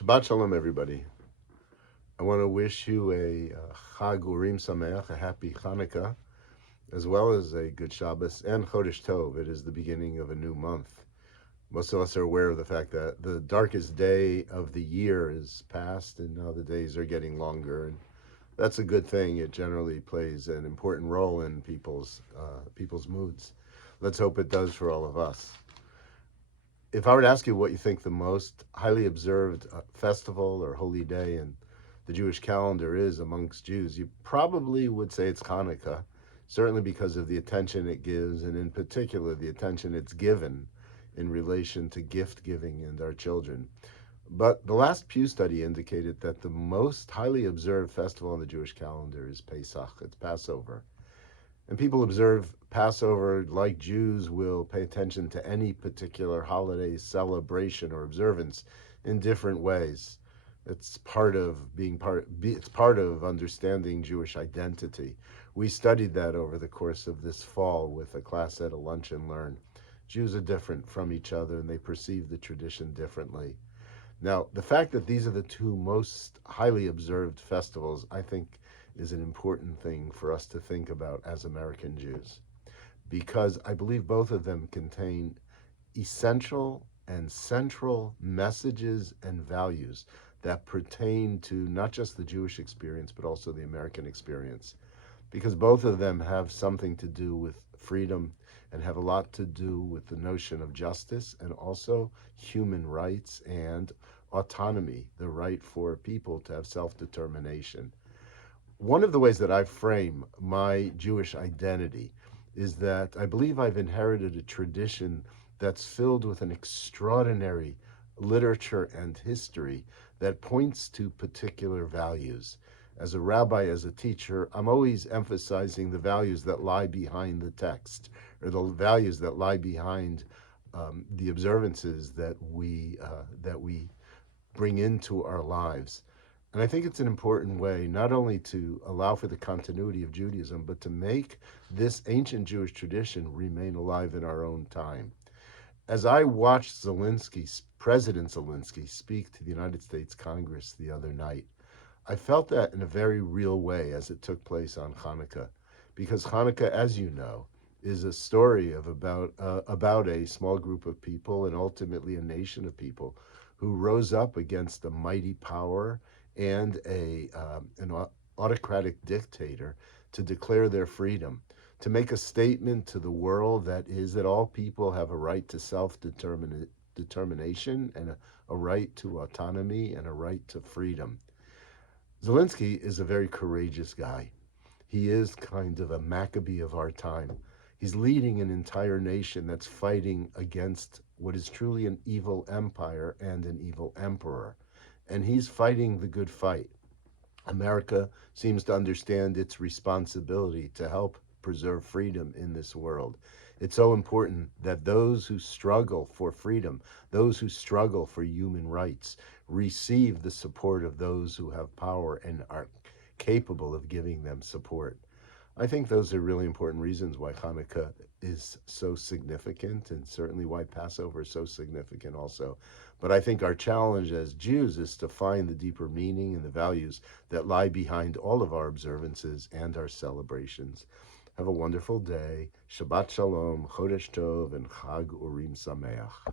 Shabbat Shalom, everybody. I want to wish you a Chag Urim Sameach, a happy Hanukkah, as well as a good Shabbos and Chodesh Tov. It is the beginning of a new month. Most of us are aware of the fact that the darkest day of the year is past, and now the days are getting longer, and that's a good thing. It generally plays an important role in people's moods. Let's hope it does for all of us. If I were to ask you what you think the most highly observed festival or holy day in the Jewish calendar is amongst Jews, you probably would say it's Hanukkah, certainly because of the attention it gives, and in particular, the attention it's given in relation to gift giving and our children. But the last Pew study indicated that the most highly observed festival on the Jewish calendar is Pesach, it's Passover. And people observe Passover like Jews will pay attention to any particular holiday celebration or observance in different ways. It's part of it's part of understanding Jewish identity. We studied that over the course of this fall with a class at a Lunch and Learn. Jews are different from each other and they perceive the tradition differently. Now, the fact that these are the two most highly observed festivals, I think, is an important thing for us to think about as American Jews, because I believe both of them contain essential and central messages and values that pertain to not just the Jewish experience, but also the American experience, because both of them have something to do with freedom and have a lot to do with the notion of justice and also human rights and autonomy, the right for people to have self-determination. One of the ways that I frame my Jewish identity is that I believe I've inherited a tradition that's filled with an extraordinary literature and history that points to particular values. As a rabbi, as a teacher, I'm always emphasizing the values that lie behind the text, or the values that lie behind the observances that we bring into our lives. And I think it's an important way not only to allow for the continuity of Judaism, but to make this ancient Jewish tradition remain alive in our own time. As I watched President Zelensky, speak to the United States Congress the other night, I felt that in a very real way as it took place on Hanukkah, because Hanukkah, as you know, is a story of about a small group of people and ultimately a nation of people who rose up against a mighty power and an autocratic dictator to declare their freedom, to make a statement to the world that is that all people have a right to self-determination and a right to autonomy and a right to freedom. Zelensky is a very courageous guy. He is kind of a Maccabee of our time. He's leading an entire nation that's fighting against what is truly an evil empire and an evil emperor. And he's fighting the good fight. America seems to understand its responsibility to help preserve freedom in this world. It's so important that those who struggle for freedom, those who struggle for human rights, receive the support of those who have power and are capable of giving them support. I think those are really important reasons why Hanukkah is so significant, and certainly why Passover is so significant also. But I think our challenge as Jews is to find the deeper meaning and the values that lie behind all of our observances and our celebrations. Have a wonderful day. Shabbat Shalom, Chodesh Tov, and Chag Urim Sameach.